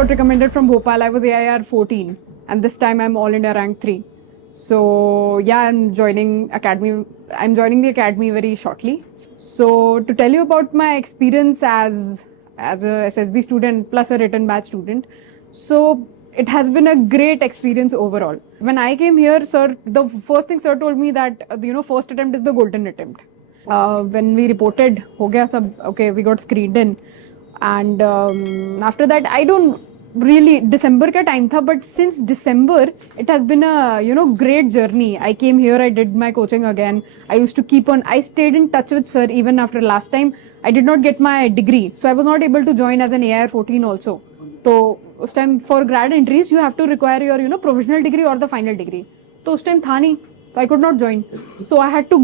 got recommended from Bhopal. I was AIR 14, and this time I'm All India rank 3. So yeah, I'm joining academy. I'm joining the academy very shortly. So to tell you about my experience as a SSB student plus a written batch student, so it has been a great experience overall. When I came here, sir, the first thing sir told me that first attempt is the golden attempt. When we reported, हो गया सब, okay, we got screened in, and after that I don't really, December का time था, but since December it has been a great journey. I came here, I did my coaching again. I used to keep on, I stayed in touch with sir even after last time. I did not get my degree, so I was not able to join as an AIR 14 also. So उस time for grad entries you have to require your provisional degree or the final degree. तो उस time था नहीं, so I could not join. So I had to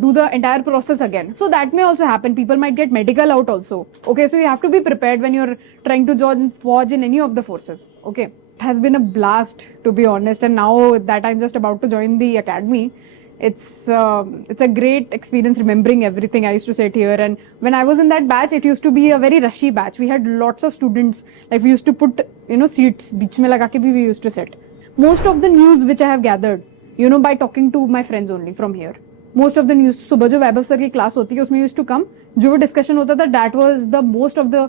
do the entire process again. So that may also happen. People might get medical out also. Okay, so you have to be prepared when you're trying to join forge in any of the forces. Okay, it has been a blast, to be honest. And now that I'm just about to join the academy, it's a great experience remembering everything. I used to sit here, and when I was in that batch, it used to be a very rushy batch. We had lots of students. Like we used to put seats बीच में लगा के भी we used to sit. Most of the news which I have gathered, by talking to my friends only from here. Most of the news, सुबह जो वैभव sir की class होती है उसमें used to come, जो डिस्कशन होता था, that was the most of the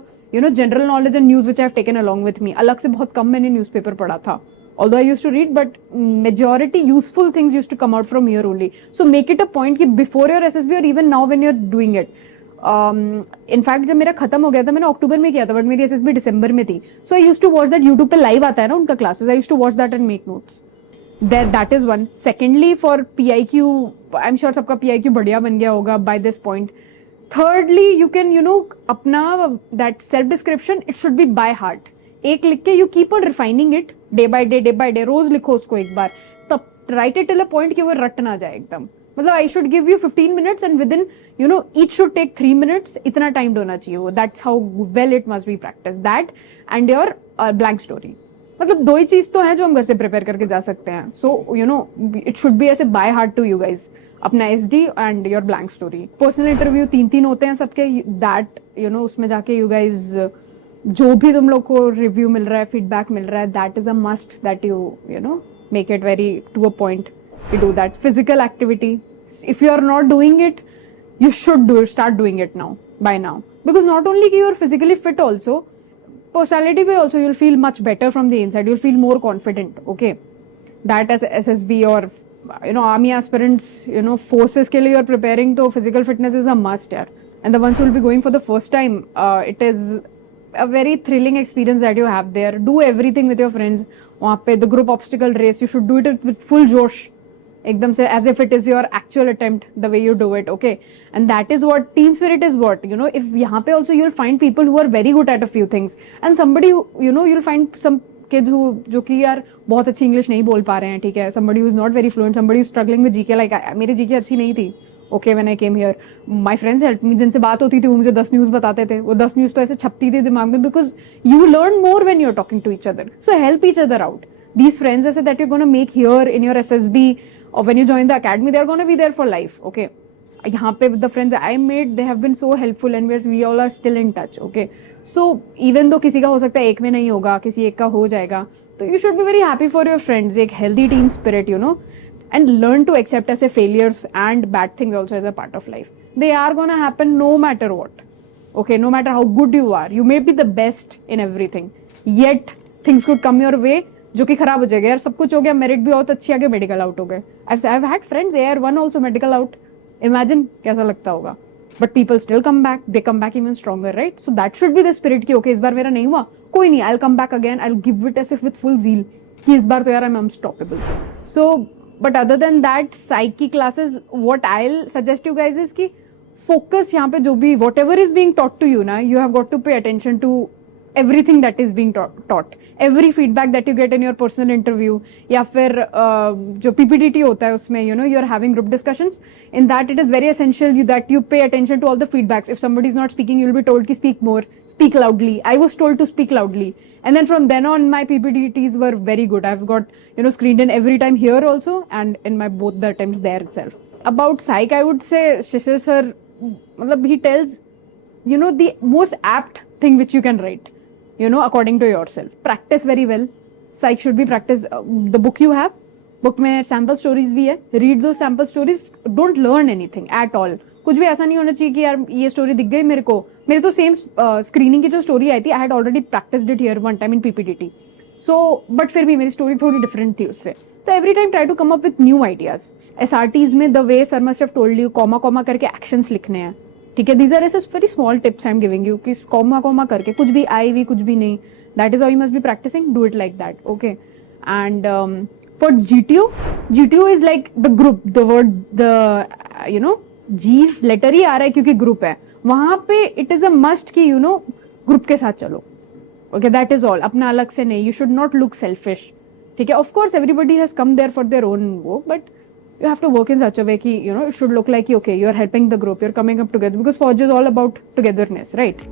general knowledge and news which I have taken along with me. अलग से बहुत कम मैंने न्यूज़पेपर पढ़ा था. Although I used to read, but majority useful things used to come out from here only. So make it a point कि before your SSB or even now when you're doing it. In fact जब मेरा खत्म हो गया था, मैंने अक्टूबर में किया था, but मेरी SSB दिसंबर में थी. So I used to watch that YouTube पे live आता है ना उनका classes. I used to watch that and make notes. That is one. Secondly, for PIQ, I'm sure सबका PIQ बढ़िया बन गया होगा by this point. Thirdly, you can अपना that self description, it should be by heart. एक लिख के you keep on refining it day by day. रोज लिखो उसको एक बार, तब write it till a point कि वो रट ना जाए एकदम. मतलब I should give you 15 minutes and within each should take 3 minutes. इतना time होना चाहिए वो. That's how well it must be practiced. That and your blank story. मतलब दो ही चीज तो है जो हम घर से प्रिपेयर करके जा सकते हैं. सो इट शुड बी ऐसे by heart to you guys. अपना SD and your blank story. Personal interview 3 होते हैं सबके. दैट उसमें जाके यू गाइज जो भी तुम लोग को रिव्यू मिल रहा है, फीडबैक मिल रहा है, that is a must that you make it very to a point to do that. Physical activity, if you are not doing it, you should start doing it now, by now, because not only you're physically fit also, personality way also you'll feel much better from the inside. You'll feel more confident. Okay, that as SSB or army aspirants, forces के लिए you're preparing, तो physical fitness is a must यार. And the ones who will be going for the first time, it is a very thrilling experience that you have there. Do everything with your friends. वहाँ पे the group obstacle race, you should do it with full जोश, एकदम से, as if it is your actual attempt, the way you do it. Okay, and that is what team spirit is. What if यहाँ पे also you'll find people who are very good at a few things, and somebody you'll find some kids who जो कि यार बहुत अच्छी English नहीं बोल पा रहे हैं, ठीक है, somebody who is not very fluent, somebody who is struggling with GK. like मेरी GK अच्छी नहीं थी. Okay, when I came here, my friends helped me. जिनसे बात होती थी वो मुझे 10 न्यूज़ बताते थे. वो 10 न्यूज़ तो ऐसे छपती थी दिमाग में, because you learn more when you're talking to each other. So help each other out. These friends ऐसे that you're gonna make here in your SSB, or when you join the academy, they are going to be there for life. Okay, यहाँ पे the friends I made, they have been so helpful, and we all are still in touch. Okay, so even though किसी का हो सकता है एक में नहीं होगा, किसी एक का हो जाएगा, तो you should be very happy for your friends. एक healthy team spirit, and learn to accept as a failures and bad things also as a part of life. They are going to happen no matter what. Okay, no matter how good you are, you may be the best in everything, yet things could come your way जो कि खराब हो जाएगा. यार सब कुछ हो गया, मेरिट भी बहुत अच्छी आ गई, मेडिकल आउट हो गए. I've had friends AR1 also medical out. Imagine कैसा लगता होगा. But people still come back. They come back even stronger, right? So that should be the spirit कि okay, इस बार मेरा नहीं हुआ, कोई नहीं, I'll come back again. I'll give it as if with full zeal कि इस बार तो यार I'm unstoppable. So, but other than that, psyche classes, what I'll suggest you guys is कि focus यहाँ पे जो भी whatever is being taught to you ना, you have got to pay attention to everything that is being taught. Every feedback that you get in your personal interview, या फिर जो PPDT होता है उसमें you're having group discussions. In that it is very essential that you pay attention to all the feedbacks. If somebody is not speaking, you'll be told to speak more, speak loudly. I was told to speak loudly, and then from then on my PPDTs were very good. I've got screened in every time here also, and in my both the attempts there itself. About psych, I would say Shishir sir, he tells the most apt thing which you can write. according to yourself. Practice very well. Psych should be practiced. The book you have, book में sample stories भी है. Read those sample stories. Don't learn anything at all. कुछ भी ऐसा नहीं होना चाहिए कि यार ये स्टोरी दिख गई मेरे को. मेरे तो सेम स्क्रीनिंग की जो स्टोरी आई थी, I had already practised it here one time in PPTT. So but फिर भी मेरी स्टोरी थोड़ी डिफरेंट थी उससे. तो every time try to come up with new ideas. SRTs में the way sir must have told you, comma comma करके actions लिखने हैं. ठीक है, दीज आर ऐसे very small tips I am giving you कि कॉमा कॉमा करके कुछ भी आई भी कुछ भी नहीं. That is how you must be practicing. Do it like that. Okay. And for GTO is like the group. The word the G's letter ही आ रहा है क्योंकि ग्रुप है वहां पे. इट इज अ मस्ट कि ग्रुप के साथ चलो. Okay, that is all. अपना अलग से नहीं. You should not look selfish. ठीक है, of course everybody has come there for their own वो, but you have to work in such a way ki it should look like okay, you are helping the group, you're coming up together, because Forge is all about togetherness, right?